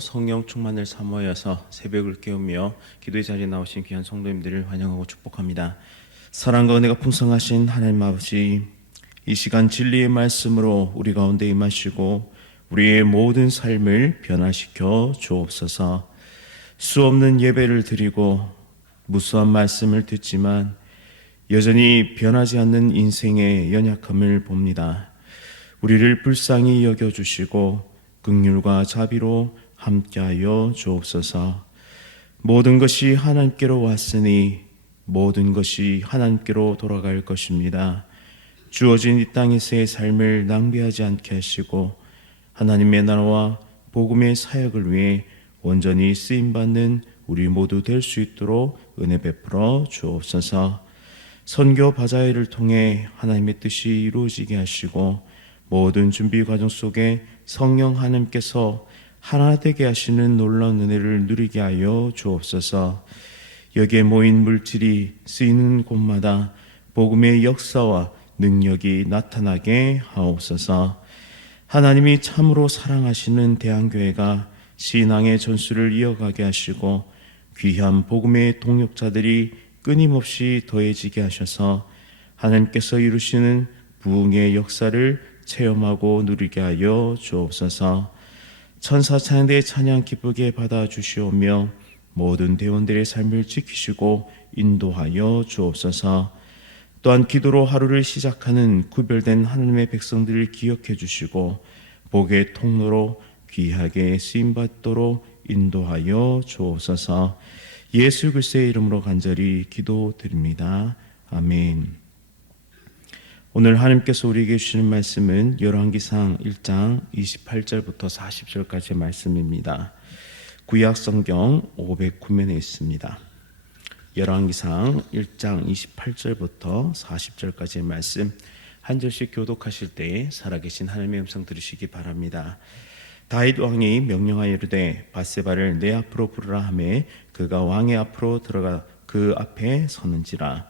성령 충만을 사모하여서 새벽을 깨우며 기도의 자리에 나오신 귀한 성도님들을 환영하고 축복합니다. 사랑과 은혜가 풍성하신 하나님 아버지, 이 시간 진리의 말씀으로 우리 가운데 임하시고 우리의 모든 삶을 변화시켜 주옵소서. 수없는 예배를 드리고 무수한 말씀을 듣지만 여전히 변하지 않는 인생의 연약함을 봅니다. 우리를 불쌍히 여겨주시고 긍휼과 자비로 함께하여 주옵소서. 모든 것이 하나님께로 왔으니 모든 것이 하나님께로 돌아갈 것입니다. 주어진 이 땅에서의 삶을 낭비하지 않게 하시고 하나님의 나라와 복음의 사역을 위해 온전히 쓰임받는 우리 모두 될 수 있도록 은혜 베풀어 주옵소서. 선교 바자회를 통해 하나님의 뜻이 이루어지게 하시고 모든 준비 과정 속에 성령 하나님께서 하나 되게 하시는 놀라운 은혜를 누리게 하여 주옵소서. 여기에 모인 물질이 쓰이는 곳마다 복음의 역사와 능력이 나타나게 하옵소서. 하나님이 참으로 사랑하시는 대한교회가 신앙의 전수를 이어가게 하시고 귀한 복음의 동역자들이 끊임없이 더해지게 하셔서 하나님께서 이루시는 부흥의 역사를 체험하고 누리게 하여 주옵소서. 천사 찬양대의 찬양 기쁘게 받아주시오며 모든 대원들의 삶을 지키시고 인도하여 주옵소서. 또한 기도로 하루를 시작하는 구별된 하나님의 백성들을 기억해 주시고 복의 통로로 귀하게 쓰임받도록 인도하여 주옵소서. 예수 그리스도의 이름으로 간절히 기도드립니다. 아멘. 오늘 하나님께서 우리에게 주시는 말씀은 열왕기상 1장 28절부터 40절까지의 말씀입니다. 구약 성경 509면에 있습니다. 열왕기상 1장 28절부터 40절까지의 말씀 한 절씩 교독하실 때 살아계신 하나님의 음성 들으시기 바랍니다. 다윗 왕이 명령하여 이르되 밧세바를 내 앞으로 부르라 하매 그가 왕의 앞으로 들어가 그 앞에 서는지라.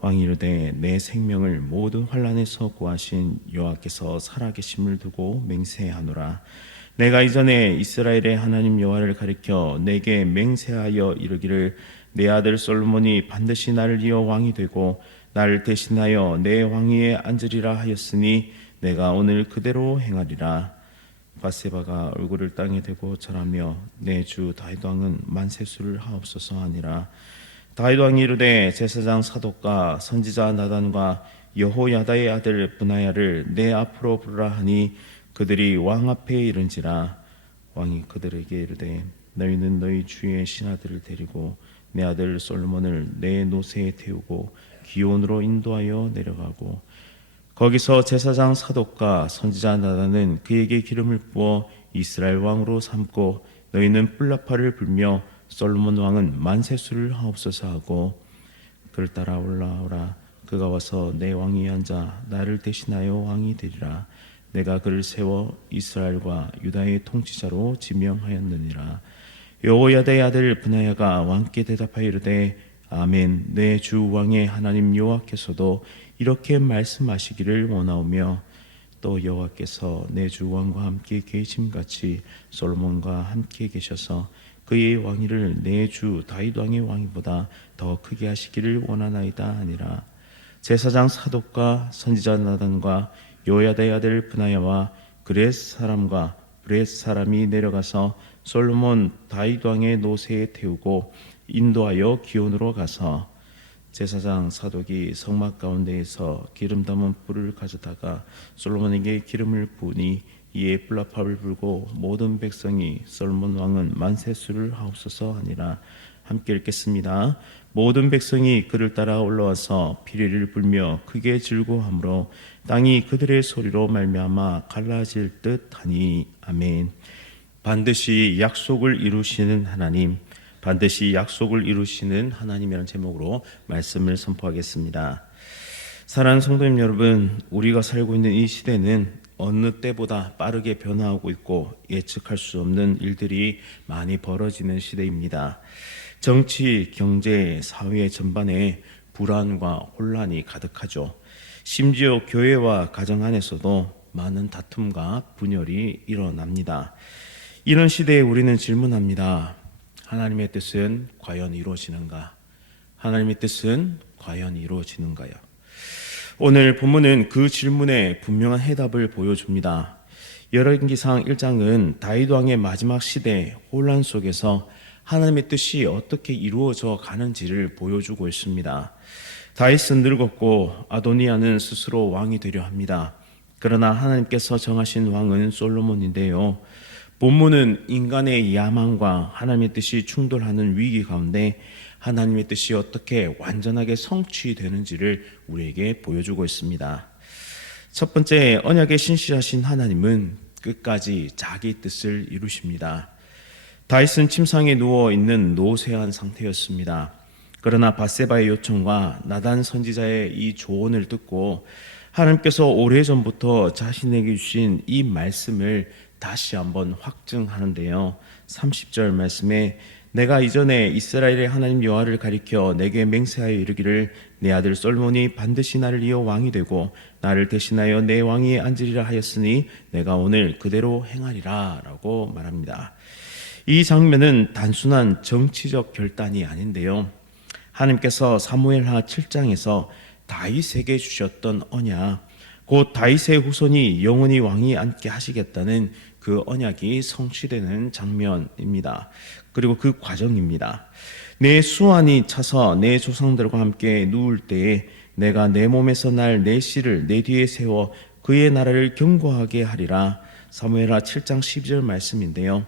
왕이 이르되 내 생명을 모든 환난에서 구하신 여호와께서 살아계심을 두고 맹세하노라. 내가 이전에 이스라엘의 하나님 여호와를 가리켜 내게 맹세하여 이르기를 내 아들 솔로몬이 반드시 나를 이어 왕이 되고 나를 대신하여 내 왕위에 앉으리라 하였으니 내가 오늘 그대로 행하리라. 밧세바가 얼굴을 땅에 대고 절하며 내 주 다윗 왕은 만세수를 하옵소서 하니라. 다윗 왕이 이르되 제사장 사독과 선지자 나단과 여호야다의 아들 브나야를 내 앞으로 부르라 하니 그들이 왕 앞에 이른지라. 왕이 그들에게 이르되 너희는 너희 주의 신하들을 데리고 내 아들 솔로몬을 내 노새에 태우고 기온으로 인도하여 내려가고 거기서 제사장 사독과 선지자 나단은 그에게 기름을 부어 이스라엘 왕으로 삼고 너희는 뿔나파를 불며 솔로몬 왕은 만세수를 하옵소서 하고 그를 따라 올라오라. 그가 와서 내 왕위에 앉아 나를 대신하여 왕이 되리라. 내가 그를 세워 이스라엘과 유다의 통치자로 지명하였느니라. 여호야다의 아들 브나야가 왕께 대답하여 이르되 아멘. 내 주 왕의 하나님 여호와께서도 이렇게 말씀하시기를 원하오며 또 여호와께서 내 주 왕과 함께 계심같이 솔로몬과 함께 계셔서 그의 왕위를 내 주 다윗 왕의 왕위보다 더 크게 하시기를 원하나이다 하니라. 제사장 사독과 선지자 나단과 여호야다의 아들 브나야와 그렛 사람과 브렛 사람이 내려가서 솔로몬 다윗 왕의 노새에 태우고 인도하여 기온으로 가서 제사장 사독이 성막 가운데에서 기름 담은 뿔을 가져다가 솔로몬에게 기름을 부으니 이에 뿔나파를 불고 모든 백성이 솔로몬 왕은 만세수를 하옵소서 하니라. 함께 읽겠습니다. 모든 백성이 그를 따라 올라와서 피리를 불며 크게 즐거워하므로 땅이 그들의 소리로 말미암아 갈라질 듯하니. 아멘. 반드시 약속을 이루시는 하나님, 반드시 약속을 이루시는 하나님이라는 제목으로 말씀을 선포하겠습니다. 사랑하는 성도님 여러분, 우리가 살고 있는 이 시대는 어느 때보다 빠르게 변화하고 있고 예측할 수 없는 일들이 많이 벌어지는 시대입니다. 정치, 경제, 사회 전반에 불안과 혼란이 가득하죠. 심지어 교회와 가정 안에서도 많은 다툼과 분열이 일어납니다. 이런 시대에 우리는 질문합니다. 하나님의 뜻은 과연 이루어지는가? 하나님의 뜻은 과연 이루어지는가요? 오늘 본문은 그 질문에 분명한 해답을 보여줍니다. 열왕기상 1장은 다윗 왕의 마지막 시대 혼란 속에서 하나님의 뜻이 어떻게 이루어져 가는지를 보여주고 있습니다. 다윗은 늙었고 아도니아는 스스로 왕이 되려 합니다. 그러나 하나님께서 정하신 왕은 솔로몬인데요. 본문은 인간의 야망과 하나님의 뜻이 충돌하는 위기 가운데 하나님의 뜻이 어떻게 완전하게 성취되는지를 우리에게 보여주고 있습니다. 첫 번째, 언약의 신실하신 하나님은 끝까지 자기 뜻을 이루십니다. 다윗은 침상에 누워 있는 노쇠한 상태였습니다. 그러나 밧세바의 요청과 나단 선지자의 이 조언을 듣고 하나님께서 오래전부터 자신에게 주신 이 말씀을 다시 한번 확증하는데요. 30절 말씀에 내가 이전에 이스라엘의 하나님 여호와를 가리켜 내게 맹세하여 이르기를 내 아들 솔로몬이 반드시 나를 이어 왕이 되고 나를 대신하여 내 왕위에 앉으리라 하였으니 내가 오늘 그대로 행하리라 라고 말합니다. 이 장면은 단순한 정치적 결단이 아닌데요. 하나님께서 사무엘하 7장에서 다윗에게 주셨던 언약, 곧 다윗의 후손이 영원히 왕이 앉게 하시겠다는 그 언약이 성취되는 장면입니다. 그리고 그 과정입니다. 내 수완이 차서 내 조상들과 함께 누울 때에 내가 내 몸에서 날 내 씨를 내 뒤에 세워 그의 나라를 견고하게 하리라. 사무엘하 7장 12절 말씀인데요.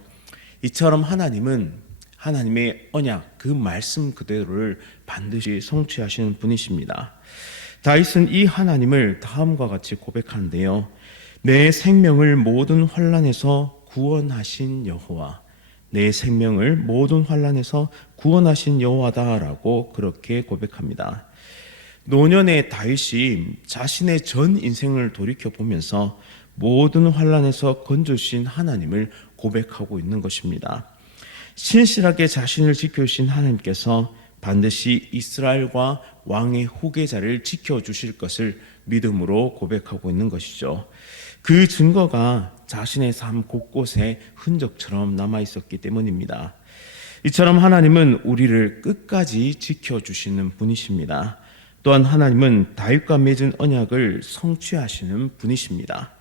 이처럼 하나님은 하나님의 언약, 그 말씀 그대로를 반드시 성취하시는 분이십니다. 다윗은 이 하나님을 다음과 같이 고백하는데요. 내 생명을 모든 환난에서 구원하신 여호와, 내 생명을 모든 환난에서 구원하신 여호와다라고 그렇게 고백합니다. 노년의 다윗이 자신의 전 인생을 돌이켜 보면서 모든 환난에서 건져주신 하나님을 고백하고 있는 것입니다. 신실하게 자신을 지켜주신 하나님께서 반드시 이스라엘과 왕의 후계자를 지켜주실 것을 믿음으로 고백하고 있는 것이죠. 그 증거가 자신의 삶 곳곳에 흔적처럼 남아있었기 때문입니다. 이처럼 하나님은 우리를 끝까지 지켜주시는 분이십니다. 또한 하나님은 다윗과 맺은 언약을 성취하시는 분이십니다.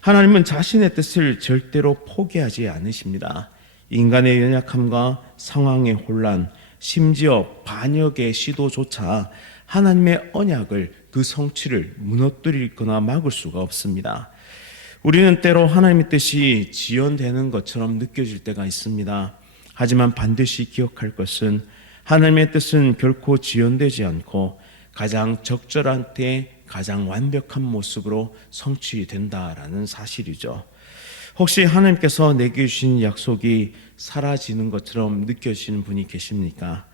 하나님은 자신의 뜻을 절대로 포기하지 않으십니다. 인간의 연약함과 상황의 혼란, 심지어 반역의 시도조차 하나님의 언약을, 그 성취를 무너뜨리거나 막을 수가 없습니다. 우리는 때로 하나님의 뜻이 지연되는 것처럼 느껴질 때가 있습니다. 하지만 반드시 기억할 것은 하나님의 뜻은 결코 지연되지 않고 가장 적절한 때 가장 완벽한 모습으로 성취된다라는 사실이죠. 혹시 하나님께서 내게 주신 약속이 사라지는 것처럼 느껴지는 분이 계십니까?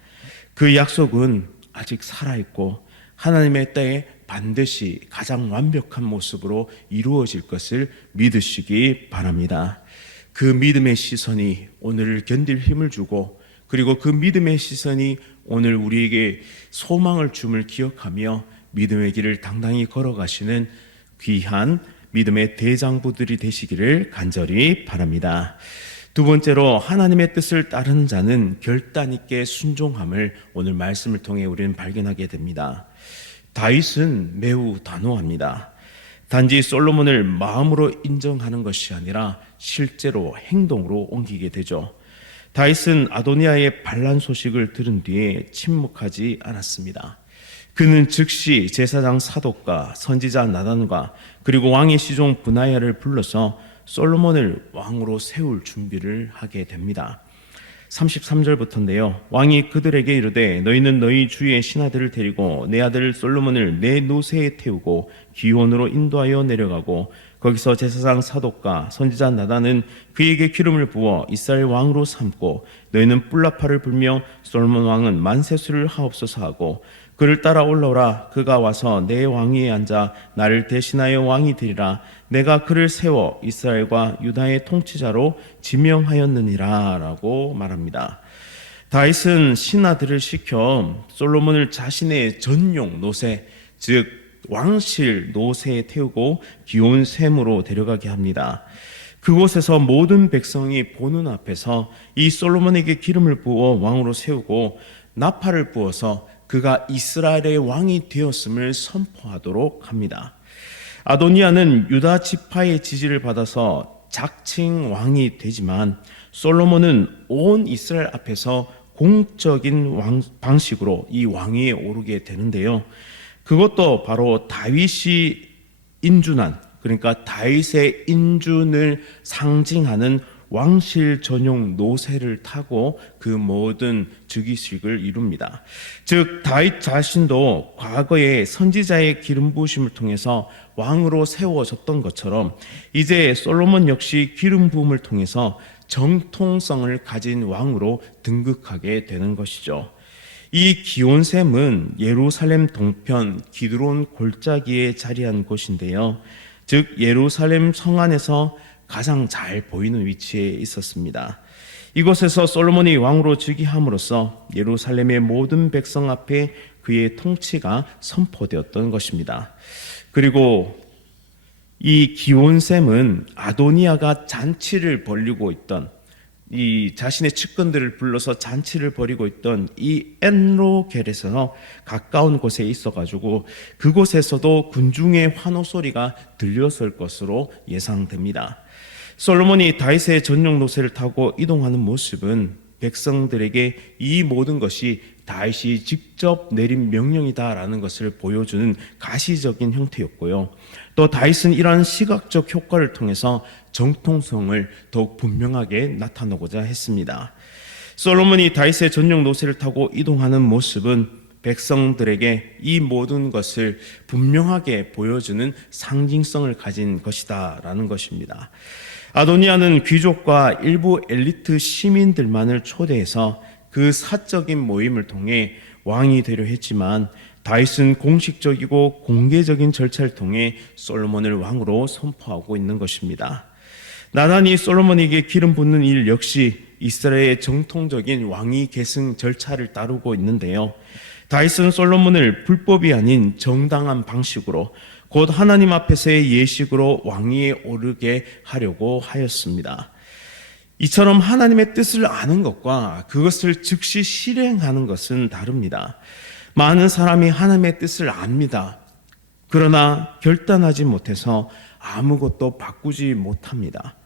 그 약속은 아직 살아있고 하나님의 때에 반드시 가장 완벽한 모습으로 이루어질 것을 믿으시기 바랍니다. 그 믿음의 시선이 오늘을 견딜 힘을 주고, 그리고 그 믿음의 시선이 오늘 우리에게 소망을 줌을 기억하며 믿음의 길을 당당히 걸어가시는 귀한 믿음의 대장부들이 되시기를 간절히 바랍니다. 두 번째로, 하나님의 뜻을 따르는 자는 결단 있게 순종함을 오늘 말씀을 통해 우리는 발견하게 됩니다. 다윗은 매우 단호합니다. 단지 솔로몬을 마음으로 인정하는 것이 아니라 실제로 행동으로 옮기게 되죠. 다윗은 아도니아의 반란 소식을 들은 뒤에 침묵하지 않았습니다. 그는 즉시 제사장 사독과 선지자 나단과 그리고 왕의 시종 브나야를 불러서 솔로몬을 왕으로 세울 준비를 하게 됩니다. 33절부터인데요. 왕이 그들에게 이르되 너희는 너희 주의 신하들을 데리고 내 아들 솔로몬을 내 노새에 태우고 기온으로 인도하여 내려가고 거기서 제사장 사독과 선지자 나단은 그에게 기름을 부어 이스라엘 왕으로 삼고 너희는 뿔라파를 불며 솔로몬 왕은 만세수를 하옵소서 하고 그를 따라 올라오라. 그가 와서 내 왕위에 앉아 나를 대신하여 왕이 되리라. 내가 그를 세워 이스라엘과 유다의 통치자로 지명하였느니라 라고 말합니다. 다윗은 신하들을 시켜 솔로몬을 자신의 전용 노새, 즉 왕실 노새에 태우고 기온 샘으로 데려가게 합니다. 그곳에서 모든 백성이 보는 앞에서 이 솔로몬에게 기름을 부어 왕으로 세우고 나팔을 부어서 그가 이스라엘의 왕이 되었음을 선포하도록 합니다. 아도니아는 유다 지파의 지지를 받아서 자칭 왕이 되지만 솔로몬은 온 이스라엘 앞에서 공적인 방식으로 이 왕위에 오르게 되는데요. 그것도 바로 다윗이 인준한, 그러니까 다윗의 인준을 상징하는 왕실 전용 노새를 타고 그 모든 즉위식을 이룹니다. 즉 다윗 자신도 과거에 선지자의 기름 부으심을 통해서 왕으로 세워졌던 것처럼 이제 솔로몬 역시 기름 부음을 통해서 정통성을 가진 왕으로 등극하게 되는 것이죠. 이 기온샘은 예루살렘 동편 기드론 골짜기에 자리한 곳인데요. 즉 예루살렘 성 안에서 가장 잘 보이는 위치에 있었습니다. 이곳에서 솔로몬이 왕으로 즉위함으로써 예루살렘의 모든 백성 앞에 그의 통치가 선포되었던 것입니다. 그리고 이 기온샘은 아도니아가 잔치를 벌이고 있던, 이 자신의 측근들을 불러서 잔치를 벌이고 있던 이 엔로겔에서 가까운 곳에 있어가지고 그곳에서도 군중의 환호 소리가 들렸을 것으로 예상됩니다. 솔로몬이 다윗의 전용 노새를 타고 이동하는 모습은 백성들에게 이 모든 것이 다윗이 직접 내린 명령이다라는 것을 보여주는 가시적인 형태였고요. 또 다윗은 이러한 시각적 효과를 통해서 정통성을 더욱 분명하게 나타내고자 했습니다. 솔로몬이 다윗의 전용 노새를 타고 이동하는 모습은 백성들에게 이 모든 것을 분명하게 보여주는 상징성을 가진 것이다라는 것입니다. 아도니아는 귀족과 일부 엘리트 시민들만을 초대해서 그 사적인 모임을 통해 왕이 되려 했지만 다윗은 공식적이고 공개적인 절차를 통해 솔로몬을 왕으로 선포하고 있는 것입니다. 나단이 솔로몬에게 기름 붓는 일 역시 이스라엘의 정통적인 왕위 계승 절차를 따르고 있는데요. 다윗은 솔로몬을 불법이 아닌 정당한 방식으로 곧 하나님 앞에서의 예식으로 왕위에 오르게 하려고 하였습니다. 이처럼 하나님의 뜻을 아는 것과 그것을 즉시 실행하는 것은 다릅니다. 많은 사람이 하나님의 뜻을 압니다. 그러나 결단하지 못해서 아무것도 바꾸지 못합니다.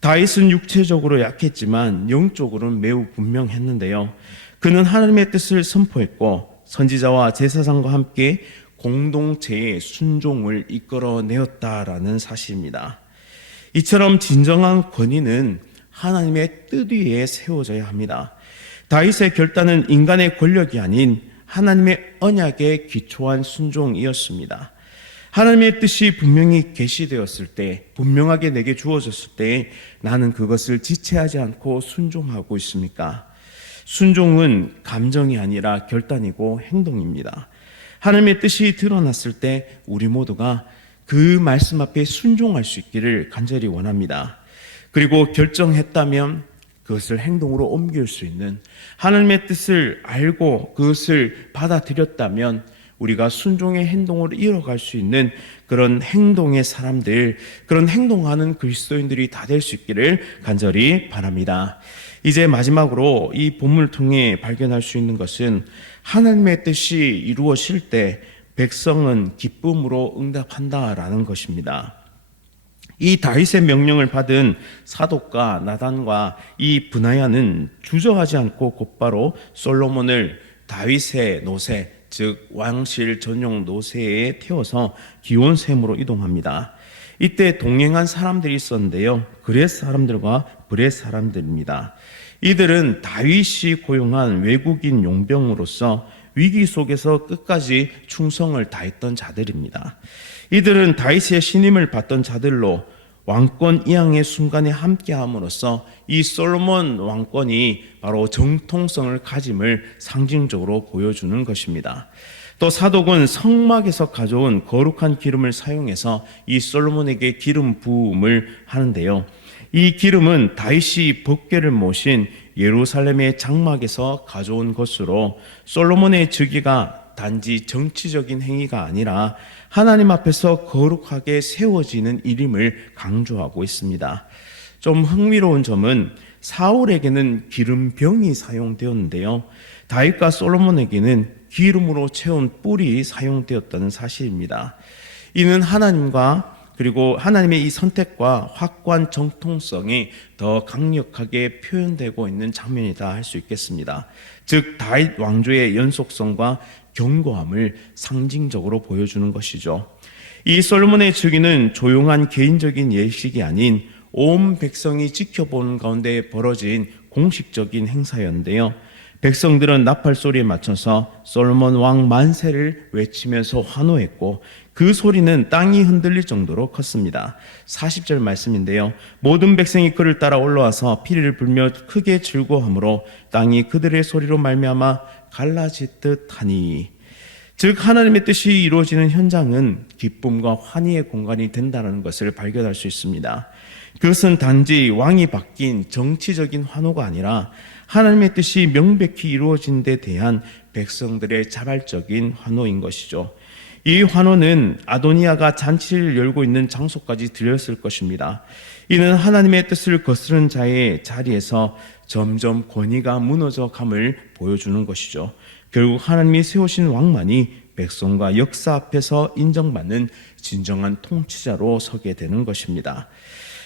다윗은 육체적으로 약했지만 영적으로는 매우 분명했는데요. 그는 하나님의 뜻을 선포했고 선지자와 제사장과 함께 공동체의 순종을 이끌어내었다라는 사실입니다. 이처럼 진정한 권위는 하나님의 뜻 위에 세워져야 합니다. 다윗의 결단은 인간의 권력이 아닌 하나님의 언약에 기초한 순종이었습니다. 하나님의 뜻이 분명히 계시되었을 때, 분명하게 내게 주어졌을 때 나는 그것을 지체하지 않고 순종하고 있습니까? 순종은 감정이 아니라 결단이고 행동입니다. 하나님의 뜻이 드러났을 때 우리 모두가 그 말씀 앞에 순종할 수 있기를 간절히 원합니다. 그리고 결정했다면 그것을 행동으로 옮길 수 있는, 하나님의 뜻을 알고 그것을 받아들였다면 우리가 순종의 행동으로 이어갈 수 있는 그런 행동의 사람들, 그런 행동하는 그리스도인들이 다 될 수 있기를 간절히 바랍니다. 이제 마지막으로 이 본문을 통해 발견할 수 있는 것은 하나님의 뜻이 이루어질 때 백성은 기쁨으로 응답한다라는 것입니다. 이 다윗의 명령을 받은 사독과 나단과 이 브나야는 주저하지 않고 곧바로 솔로몬을 다윗의 노새, 즉 왕실 전용 노새에 태워서 기온샘으로 이동합니다. 이때 동행한 사람들이 있었는데요. 그렛 사람들과 브렛 사람들입니다. 이들은 다윗이 고용한 외국인 용병으로서 위기 속에서 끝까지 충성을 다했던 자들입니다. 이들은 다윗의 신임을 받던 자들로 왕권 이양의 순간에 함께함으로써 이 솔로몬 왕권이 바로 정통성을 가짐을 상징적으로 보여주는 것입니다. 또 사독은 성막에서 가져온 거룩한 기름을 사용해서 이 솔로몬에게 기름 부음을 하는데요. 이 기름은 다윗이 법궤를 모신 예루살렘의 장막에서 가져온 것으로 솔로몬의 즉위가 단지 정치적인 행위가 아니라 하나님 앞에서 거룩하게 세워지는 일임을 강조하고 있습니다. 좀 흥미로운 점은 사울에게는 기름병이 사용되었는데요, 다윗과 솔로몬에게는 기름으로 채운 뿔이 사용되었다는 사실입니다. 이는 하나님과 그리고 하나님의 이 선택과 확고한 정통성이 더 강력하게 표현되고 있는 장면이다 할 수 있겠습니다. 즉 다윗 왕조의 연속성과 견고함을 상징적으로 보여주는 것이죠. 이 솔로몬의 즉위는 조용한 개인적인 예식이 아닌 온 백성이 지켜보는 가운데 벌어진 공식적인 행사였는데요, 백성들은 나팔 소리에 맞춰서 솔로몬 왕 만세를 외치면서 환호했고 그 소리는 땅이 흔들릴 정도로 컸습니다. 40절 말씀인데요, 모든 백성이 그를 따라 올라와서 피리를 불며 크게 즐거워하므로 땅이 그들의 소리로 말미암아 갈라지듯 하니. 즉 하나님의 뜻이 이루어지는 현장은 기쁨과 환희의 공간이 된다는 것을 발견할 수 있습니다. 그것은 단지 왕이 바뀐 정치적인 환호가 아니라 하나님의 뜻이 명백히 이루어진 데 대한 백성들의 자발적인 환호인 것이죠. 이 환호는 아도니아가 잔치를 열고 있는 장소까지 들렸을 것입니다. 이는 하나님의 뜻을 거스른 자의 자리에서 점점 권위가 무너져 감을 보여주는 것이죠. 결국 하나님이 세우신 왕만이 백성과 역사 앞에서 인정받는 진정한 통치자로 서게 되는 것입니다.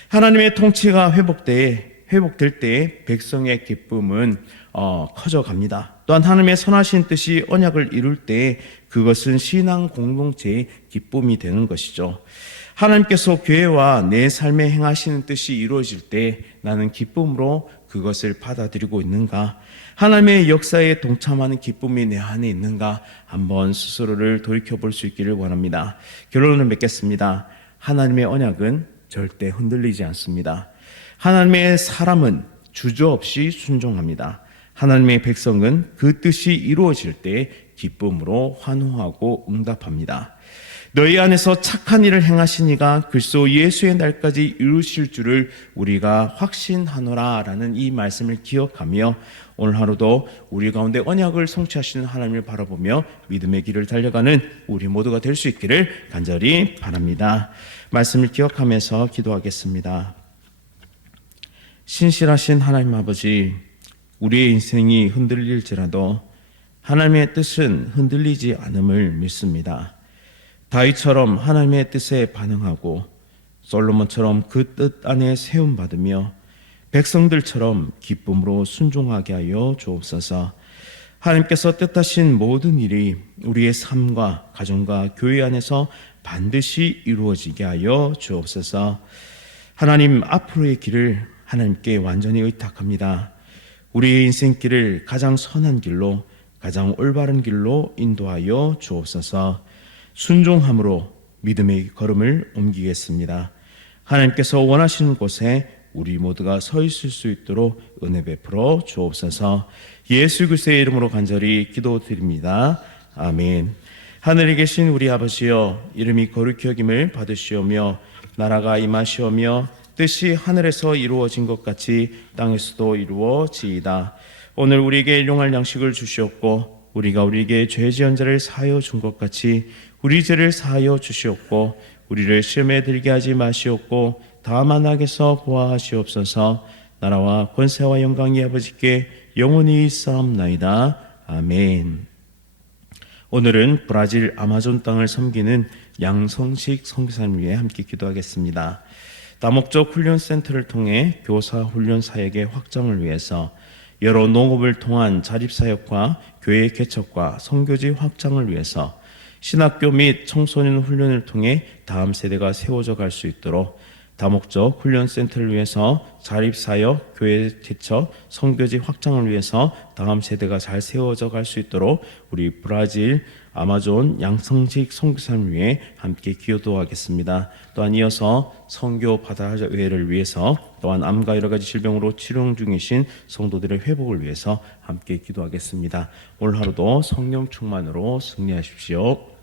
하나님의 통치가 회복될 때 백성의 기쁨은 커져갑니다. 또한 하나님의 선하신 뜻이 언약을 이룰 때 그것은 신앙 공동체의 기쁨이 되는 것이죠. 하나님께서 교회와 내 삶에 행하시는 뜻이 이루어질 때 나는 기쁨으로 그것을 받아들이고 있는가? 하나님의 역사에 동참하는 기쁨이 내 안에 있는가? 한번 스스로를 돌이켜볼 수 있기를 원합니다. 결론을 맺겠습니다. 하나님의 언약은 절대 흔들리지 않습니다. 하나님의 사람은 주저없이 순종합니다. 하나님의 백성은 그 뜻이 이루어질 때 기쁨으로 환호하고 응답합니다. 너희 안에서 착한 일을 행하신 이가 그리스도 예수의 날까지 이루실 줄을 우리가 확신하노라 라는 이 말씀을 기억하며 오늘 하루도 우리 가운데 언약을 성취하시는 하나님을 바라보며 믿음의 길을 달려가는 우리 모두가 될 수 있기를 간절히 바랍니다. 말씀을 기억하면서 기도하겠습니다. 신실하신 하나님 아버지, 우리의 인생이 흔들릴지라도 하나님의 뜻은 흔들리지 않음을 믿습니다. 다윗처럼 하나님의 뜻에 반응하고 솔로몬처럼 그 뜻 안에 세움받으며 백성들처럼 기쁨으로 순종하게 하여 주옵소서. 하나님께서 뜻하신 모든 일이 우리의 삶과 가정과 교회 안에서 반드시 이루어지게 하여 주옵소서. 하나님, 앞으로의 길을 하나님께 완전히 의탁합니다. 우리의 인생길을 가장 선한 길로, 가장 올바른 길로 인도하여 주옵소서. 순종함으로 믿음의 걸음을 옮기겠습니다. 하나님께서 원하시는 곳에 우리 모두가 서 있을 수 있도록 은혜 베풀어 주옵소서. 예수 그리스도의 이름으로 간절히 기도드립니다. 아멘. 하늘에 계신 우리 아버지여, 이름이 거룩히 여김을 받으시오며 나라가 임하시오며 뜻이 하늘에서 이루어진 것 같이 땅에서도 이루어지이다. 오늘 우리에게 일용할 양식을 주시옵고 우리가 우리에게 죄 지은 자를 사하여 준 것 같이 우리 죄를 사하여 주시옵고 우리를 시험에 들게 하지 마시옵고 다만 악에서 보호하시옵소서. 나라와 권세와 영광이 아버지께 영원히 있사옵나이다. 아멘. 오늘은 브라질 아마존 땅을 섬기는 양성식 선교사님 위해 함께 기도하겠습니다. 다목적 훈련센터를 통해 교사 훈련 사역의 확장을 위해서 여러 농업을 통한 자립사역과 교회 개척과 선교지 확장을 위해서 신학교 및 청소년 훈련을 통해 다음 세대가 세워져 갈 수 있도록 다목적 훈련센터를 위해서 자립사역, 교회 개척, 선교지 확장을 위해서 다음 세대가 잘 세워져 갈 수 있도록 우리 브라질 아마존 양성식 선교사를 위해 함께 기도하겠습니다. 또한 이어서 선교 바다회를 위해서 또한 암과 여러 가지 질병으로 치료 중이신 성도들의 회복을 위해서 함께 기도하겠습니다. 오늘 하루도 성령 충만으로 승리하십시오.